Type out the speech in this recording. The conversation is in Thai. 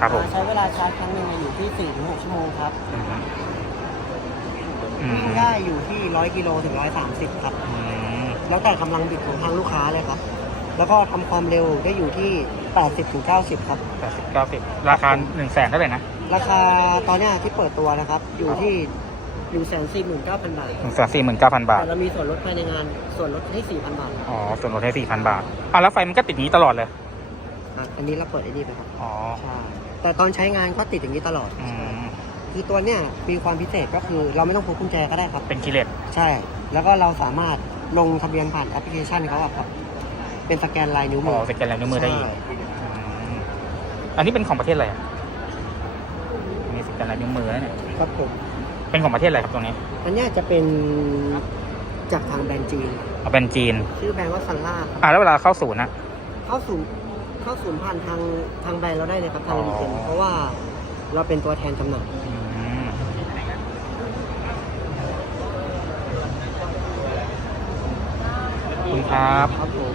ครับผมใช้เวลาชาร์จครั้งหนึ่งอยู่ที่4-6ชั่วโมงครับอืมอืมวิ่งได้อยู่ที่100กิโลถึง130ครับอืมแล้วแต่กำลังบิดของทางลูกค้าเลยครับ แล้วก็ทำความเร็วได้อยู่ที่80ถึง90ครับแปดสิบเก้าสิบราคาหนึ่งแสนเท่าไหร่นะ ราคาตอนเนี้ยที่เปิดตัวนะครับ อยู่ที่149,000บาทหนึ่งแสนสี่หมื่นเก้าพันบาทแต่เรามีส่วนลดภายในงานส่วนลดให้4,000บาท อ๋อ ส่วนลดให้สี่พันบาทอะแล้วไฟมันก็ติดอย่างนี้ตลอดเลย อะอันนี้เราเปิดไอ้นี่ไปครับอ๋อใช่แต่ตอนใช้งานก็ติดอย่างนี้ตลอดอืมคือตัวเนี้ยมีความพิเศษก็คือเราไม่ต้องพกกุญแจก็ได้ครับ เป็นกิเลสใช่ แล้วก็เราสามารถลงทะเบียนผ่านแอปพลิเคชันเขาอะครับ เป็นสแกนลายนิ้วอ๋มืออสแกนลายนิ้วมือได้อีก ใช่อืมอันนี้เป็นของประเทศอะไรอะมีสแกนลายนิ้วมือนะเนี่ย ครับผม เป็นของประเทศอะไรครับตรงนี้อันเนี้ยจะเป็นจากทางแบรนด์จีน เอาเป็นจีน ชื่อแบรนด์ว่าซันล่าครับ อะแล้วเวลาเข้าศูนย์นะเข้าศูนย์ เข้าศูนย์ผ่านทางทางแบรนด์เราได้เลยครับทางอ๋อรีเทนเพราะว่าเราเป็นตัวแทนจำหน่ายอืมขอบคุณครับ ครับผม